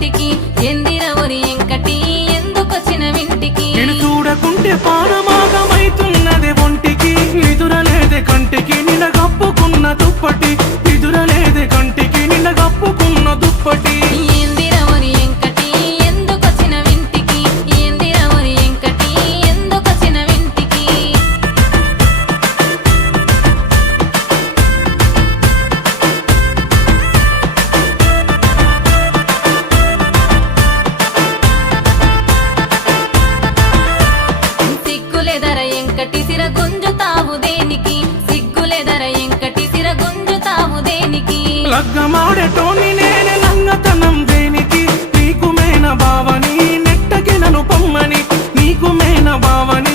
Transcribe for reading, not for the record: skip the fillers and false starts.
ఎంకటికి ఎందిరవరి ఎంకటి ఎందుకొచ్చిన వింటికి నేను చూడకుంటే పానమాగమైతున్నది ఒంటికి నిదురలేదే కంటికి నిన్న కప్పుకున్న దుప్పటి నిదురలేదే కంటికి నిన్న కప్పుకున్న దుప్పటి ఎందిరవరి ఎంకటి ఎందుకొచ్చిన వింటికి ఎందిరవరి ఎంకటి ఎందుకొచ్చిన వింటికి సిగ్గులేదర ఎంకటి సిర గుంజుతావు దేనికి సిగ్గులేదర ఎంకటి సిర గుంజుతావు దేనికి లగ్గమాడేటోని నేనే లంగతనం దేనికి నీకు మేన బావని నెట్టకి నన్ను పొమ్మని నీకు మేన బావని